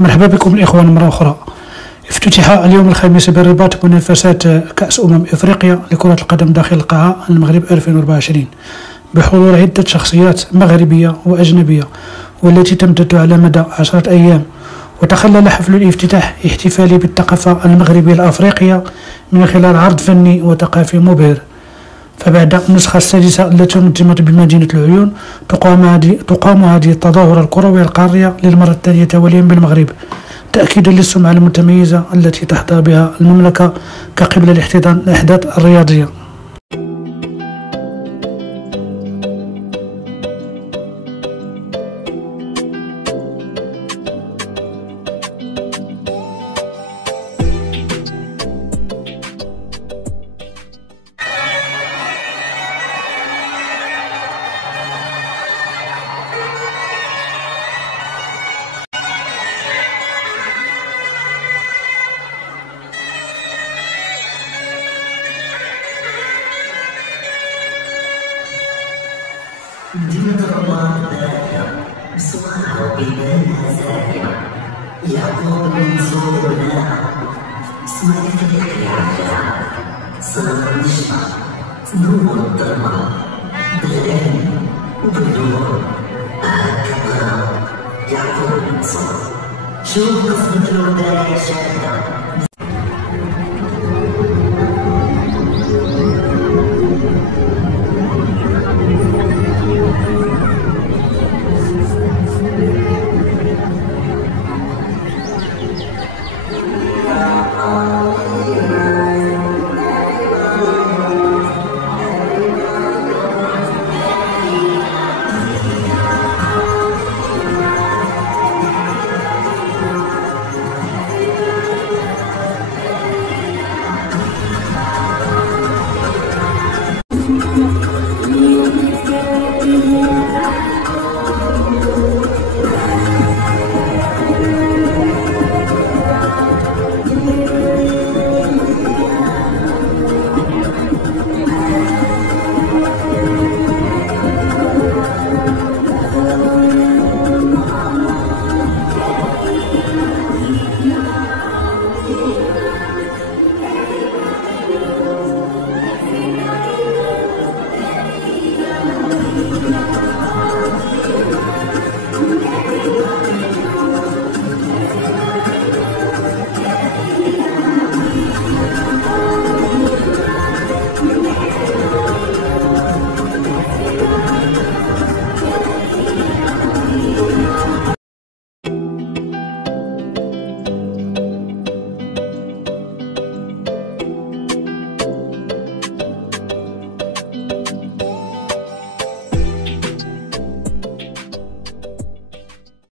مرحبا بكم الإخوان مرة أخرى. افتتح اليوم الخميس بالرباط منافسات كأس إفريقيا لكرة القدم داخل القاعة المغرب 2024 بحضور عدة شخصيات مغربية وأجنبية، والتي تمتد على مدى 10 أيام. وتخلل حفل الافتتاح احتفالي بالثقافة المغربية الأفريقية من خلال عرض فني وثقافي مبهر. فبعد النسخة السادسة التي نظمت بمدينة العيون، تقام هذه التظاهرة الكروية القارية للمرة الثانية تواليا بالمغرب، تأكيدا للسمعة المتميزة التي تحظى بها المملكة كقبلة لاحتضان الأحداث الرياضية. دينة الله باهية بصورها وبيبانها زاهية، يعقوب منصورنا اسمها فريق العافية، صار نجمة تنور الظلمة بالعلم وبالنور. هكذا يعقوب منصور، شوف قصة الوداع شادة